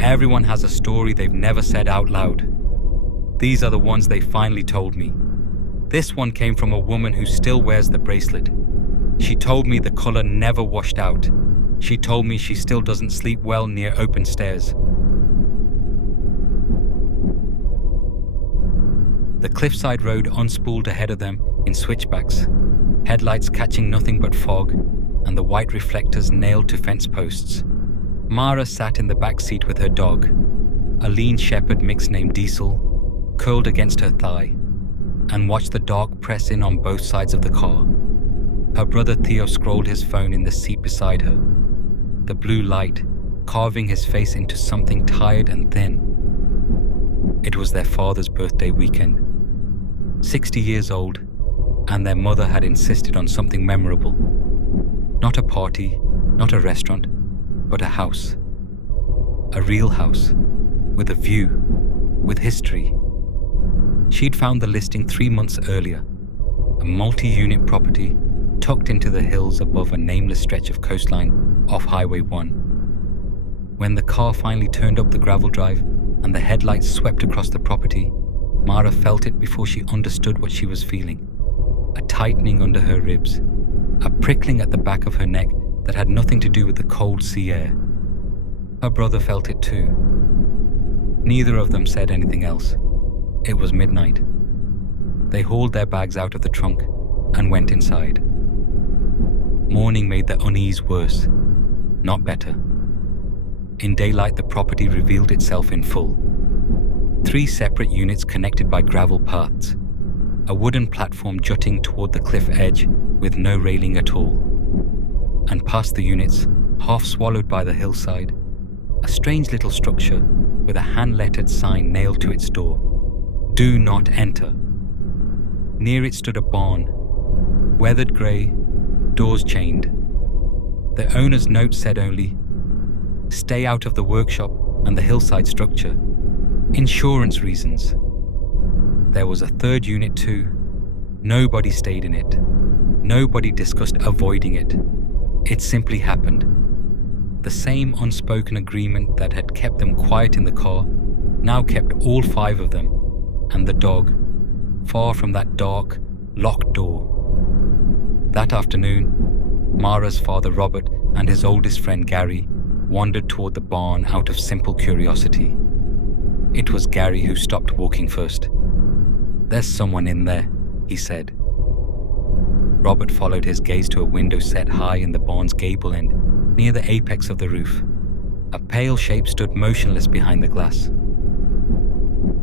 Everyone has a story they've never said out loud. These are the ones they finally told me. This one came from a woman who still wears the bracelet. She told me the color never washed out. She told me she still doesn't sleep well near open stairs. The cliffside road unspooled ahead of them in switchbacks, headlights catching nothing but fog, and the white reflectors nailed to fence posts. Mara sat in the back seat with her dog, a lean shepherd mix named Diesel, curled against her thigh, and watched the dark press in on both sides of the car. Her brother Theo scrolled his phone in the seat beside her, the blue light carving his face into something tired and thin. It was their father's birthday weekend. 60 years old, and their mother had insisted on something memorable. Not a party, not a restaurant, but a house. A real house, with a view, with history. She'd found the listing 3 months earlier, a multi-unit property tucked into the hills above a nameless stretch of coastline off Highway 1. When the car finally turned up the gravel drive and the headlights swept across the property, Mara felt it before she understood what she was feeling. A tightening under her ribs, a prickling at the back of her neck that had nothing to do with the cold sea air. Her brother felt it too. Neither of them said anything else. It was midnight. They hauled their bags out of the trunk and went inside. Morning made the unease worse, not better. In daylight, the property revealed itself in full. 3 separate units connected by gravel paths, a wooden platform jutting toward the cliff edge with no railing at all. And past the units, half swallowed by the hillside, a strange little structure with a hand-lettered sign nailed to its door. Do not enter. Near it stood a barn, weathered grey, doors chained. The owner's note said only, "Stay out of the workshop and the hillside structure. Insurance reasons." There was a 3rd unit too. Nobody stayed in it. Nobody discussed avoiding it. It simply happened. The same unspoken agreement that had kept them quiet in the car now kept all 5 of them, and the dog, far from that dark, locked door. That afternoon, Mara's father Robert and his oldest friend Gary wandered toward the barn out of simple curiosity. It was Gary who stopped walking first. "There's someone in there," he said. Robert followed his gaze to a window set high in the barn's gable end, near the apex of the roof. A pale shape stood motionless behind the glass.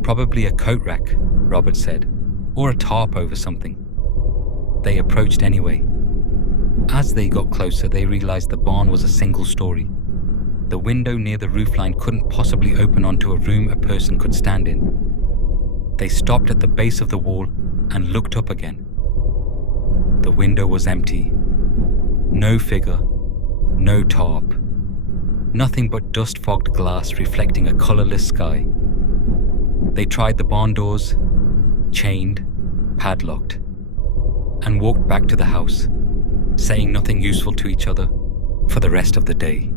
"Probably a coat rack," Robert said, "or a tarp over something." They approached anyway. As they got closer, they realized the barn was a single story. The window near the roofline couldn't possibly open onto a room a person could stand in. They stopped at the base of the wall and looked up again. The window was empty. No figure, no tarp. Nothing but dust-fogged glass reflecting a colorless sky. They tried the barn doors, chained, padlocked, and walked back to the house, saying nothing useful to each other for the rest of the day.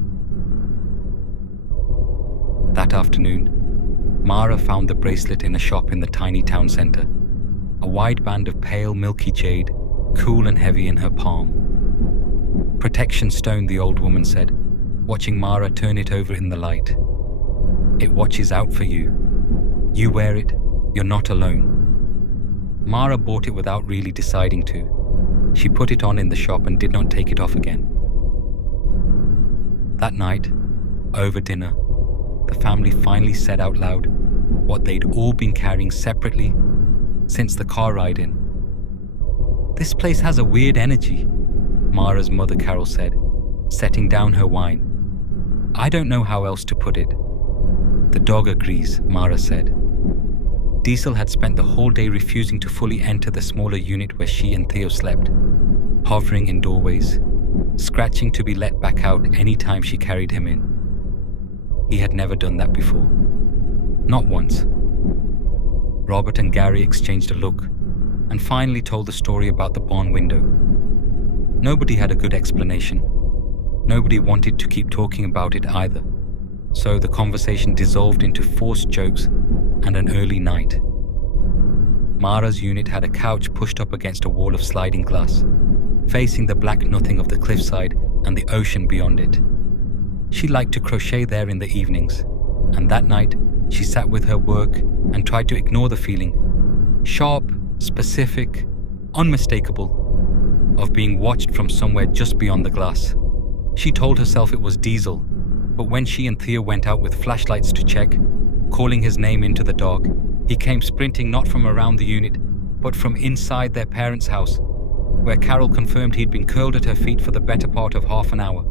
That afternoon, Mara found the bracelet in a shop in the tiny town center, a wide band of pale, milky jade, cool and heavy in her palm. "Protection stone," the old woman said, watching Mara turn it over in the light. "It watches out for you. You wear it, you're not alone." Mara bought it without really deciding to. She put it on in the shop and did not take it off again. That night, over dinner, the family finally said out loud what they'd all been carrying separately since the car ride in. "This place has a weird energy," Mara's mother Carol said, setting down her wine. "I don't know how else to put it." "The dog agrees," Mara said. Diesel had spent the whole day refusing to fully enter the smaller unit where she and Theo slept, hovering in doorways, scratching to be let back out any time she carried him in. He had never done that before. Not once. Robert and Gary exchanged a look and finally told the story about the barn window. Nobody had a good explanation. Nobody wanted to keep talking about it either. so the conversation dissolved into forced jokes and an early night. Mara's unit had a couch pushed up against a wall of sliding glass, facing the black nothing of the cliffside and the ocean beyond it. She liked to crochet there in the evenings, and that night she sat with her work and tried to ignore the feeling, sharp, specific, unmistakable, of being watched from somewhere just beyond the glass. She told herself it was Diesel, but when she and Theo went out with flashlights to check, calling his name into the dark, he came sprinting not from around the unit, but from inside their parents' house, where Carol confirmed he'd been curled at her feet for the better part of half an hour.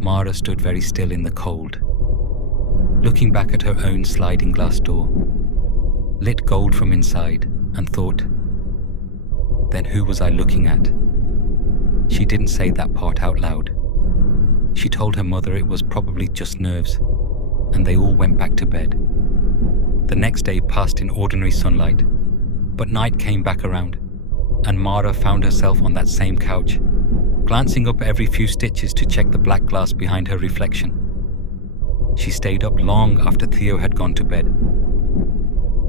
Mara stood very still in the cold, looking back at her own sliding glass door, lit gold from inside, and thought, then who was I looking at? She didn't say that part out loud. She told her mother it was probably just nerves, and they all went back to bed. The next day passed in ordinary sunlight, but night came back around, and Mara found herself on that same couch, glancing up every few stitches to check the black glass behind her reflection. She stayed up long after Theo had gone to bed.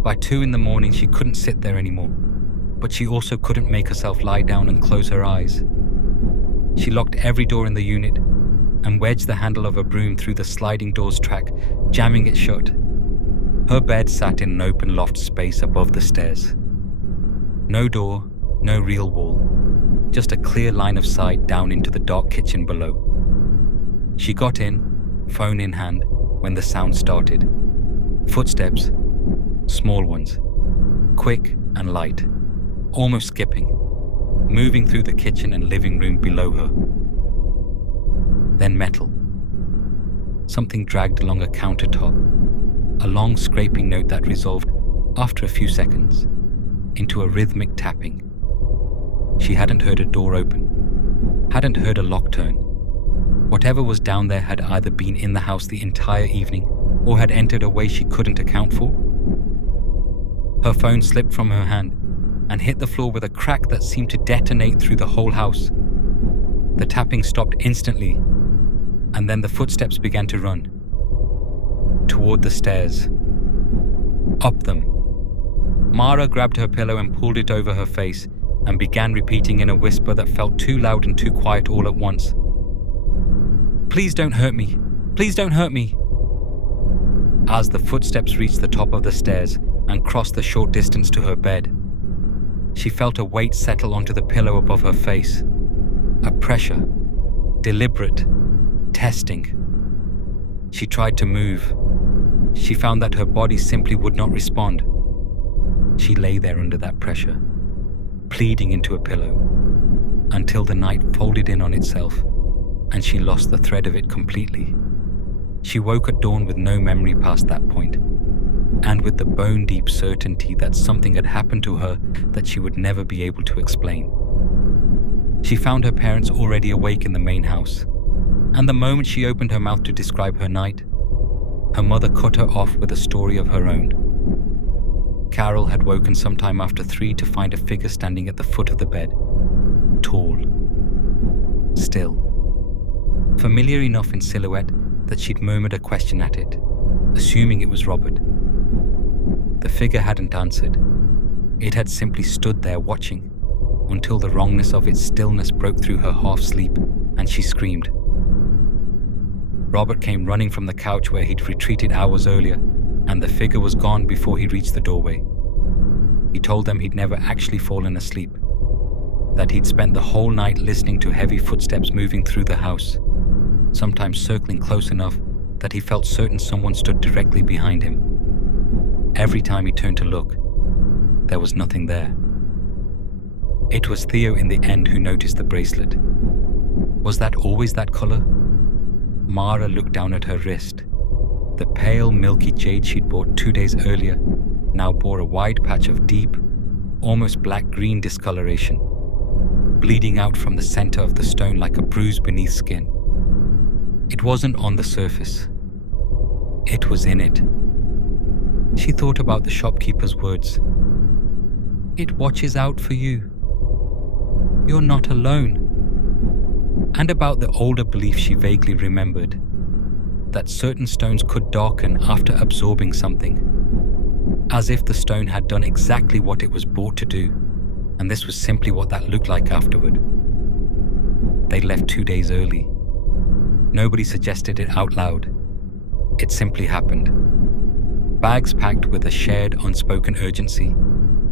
By 2 a.m, she couldn't sit there anymore, but she also couldn't make herself lie down and close her eyes. She locked every door in the unit and wedged the handle of her broom through the sliding door's track, jamming it shut. Her bed sat in an open loft space above the stairs. No door, no real wall, just a clear line of sight down into the dark kitchen below. She got in, phone in hand, when the sound started. Footsteps, small ones, quick and light, almost skipping, moving through the kitchen and living room below her. Then metal. Something dragged along a countertop, a long scraping note that resolved, after a few seconds, into a rhythmic tapping. She hadn't heard a door open, hadn't heard a lock turn. Whatever was down there had either been in the house the entire evening or had entered a way she couldn't account for. Her phone slipped from her hand and hit the floor with a crack that seemed to detonate through the whole house. The tapping stopped instantly, and then the footsteps began to run. Toward the stairs. Up them. Mara grabbed her pillow and pulled it over her face and began repeating in a whisper that felt too loud and too quiet all at once. Please don't hurt me. Please don't hurt me. As the footsteps reached the top of the stairs and crossed the short distance to her bed, she felt a weight settle onto the pillow above her face. A pressure. Deliberate. Testing. She tried to move. She found that her body simply would not respond. She lay there under that pressure, pleading into a pillow, until the night folded in on itself, and she lost the thread of it completely. She woke at dawn with no memory past that point, and with the bone-deep certainty that something had happened to her that she would never be able to explain. She found her parents already awake in the main house, and the moment she opened her mouth to describe her night, her mother cut her off with a story of her own. Carol had woken sometime after 3 to find a figure standing at the foot of the bed, tall, still, familiar enough in silhouette that she'd murmured a question at it, assuming it was Robert. The figure hadn't answered. It had simply stood there watching, until the wrongness of its stillness broke through her half-sleep, and she screamed. Robert came running from the couch where he'd retreated hours earlier, and the figure was gone before he reached the doorway. He told them he'd never actually fallen asleep, that he'd spent the whole night listening to heavy footsteps moving through the house, sometimes circling close enough that he felt certain someone stood directly behind him. Every time he turned to look, there was nothing there. It was Theo in the end who noticed the bracelet. Was that always that color? Mara looked down at her wrist. The pale, milky jade she'd bought 2 days earlier now bore a wide patch of deep, almost black-green discoloration, bleeding out from the center of the stone like a bruise beneath skin. It wasn't on the surface. It was in it. She thought about the shopkeeper's words. It watches out for you. You're not alone. And about the older belief she vaguely remembered. that certain stones could darken after absorbing something, as if the stone had done exactly what it was brought to do, and this was simply what that looked like afterward. They left 2 days early. Nobody suggested it out loud. It simply happened. Bags packed with a shared unspoken urgency,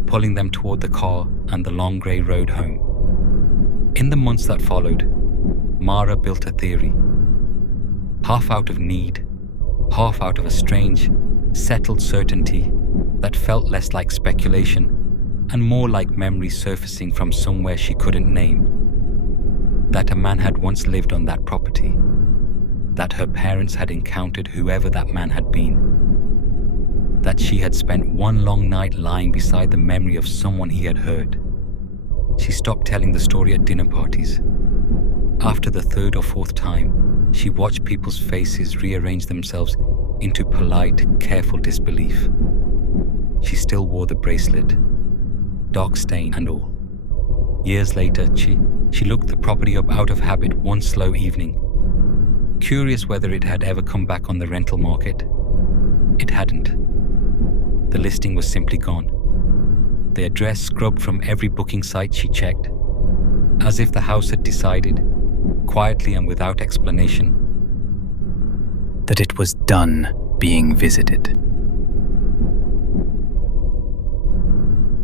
pulling them toward the car and the long grey road home. In the months that followed, Mara built a theory. Half out of need, half out of a strange, settled certainty that felt less like speculation and more like memory surfacing from somewhere she couldn't name. That a man had once lived on that property. That her parents had encountered whoever that man had been. That she had spent one long night lying beside the memory of someone he had hurt. She stopped telling the story at dinner parties. After the third or fourth time, she watched people's faces rearrange themselves into polite, careful disbelief. She still wore the bracelet, dark stain and all. Years later, she looked the property up out of habit one slow evening, curious whether it had ever come back on the rental market. It hadn't. The listing was simply gone. The address scrubbed from every booking site she checked, as if the house had decided, quietly and without explanation, that it was done being visited.